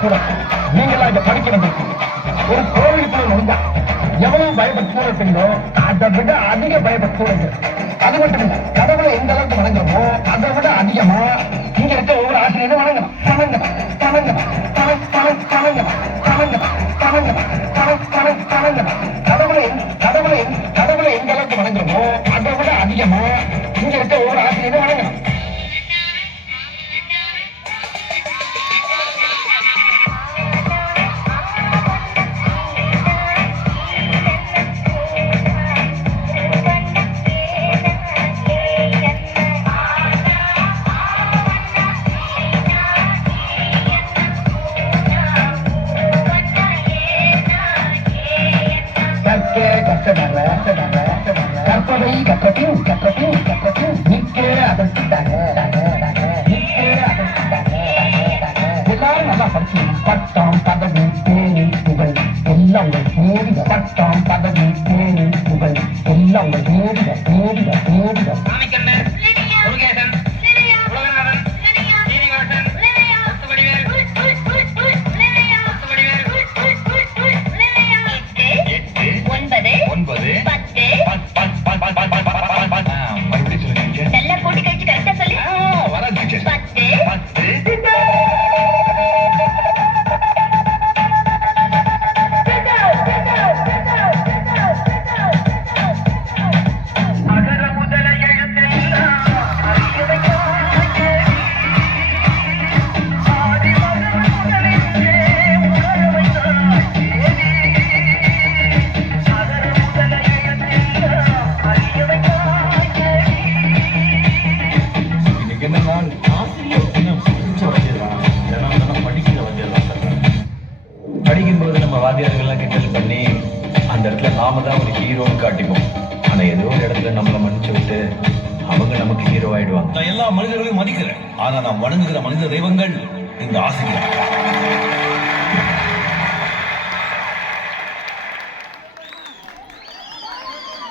படிக்கக்கூடாது நீங்களா இதை படிக்கணும் ஒரு கோவிலுக்குள்ள நுழைஞ்சா எவ்வளவு பயப்படுத்தீங்களோ அதை விட அதிக பயப்படுத்தீங்க அது மட்டும் இல்லை கடவுளை எந்த அளவுக்கு வணங்குறோமோ அதை விட அதிகமா இங்க இருக்க ஒவ்வொரு ஆசிரியரும் வணங்கணும். வணங்கணும் வணங்கணும் வணங்கணும் வணங்கணும் வணங்கணும் வணங்கணும் வணங்கணும் கடவுளை கடவுளை கடவுளை எந்த அளவுக்கு வணங்குறோமோ அதை விட அதிகமா இங்க இருக்க ஒவ்வொரு ஆசிரியரும் வணங்கணும். கற்பவை கற்பது கற்பது கற்பது நிற்க அதற்குட்டாங்க எல்லாரும் நல்லா படிச்சு பட்டம் பதவி பேணி புகழ் எல்லாம் மூடிய பட்டம் பதவி பேணி புகழ் எல்லாம் மூடிய மூடிய மூடிய வாத்தியார்கள்லாம் கிண்டல் பண்ணி அந்த இடத்துல நாம தான் ஒரு ஹீரோன்னு காட்டிப்போம். ஆனால் ஏதோ ஒரு இடத்துல நம்மளை மன்னிச்சு விட்டு அவங்க நமக்கு ஹீரோ ஆயிடுவாங்க. நான் எல்லா மனிதர்களையும் மதிக்கிறேன் ஆனால் நான் வணங்குகிற மனித தெய்வங்கள் இந்த ஆசிரியர்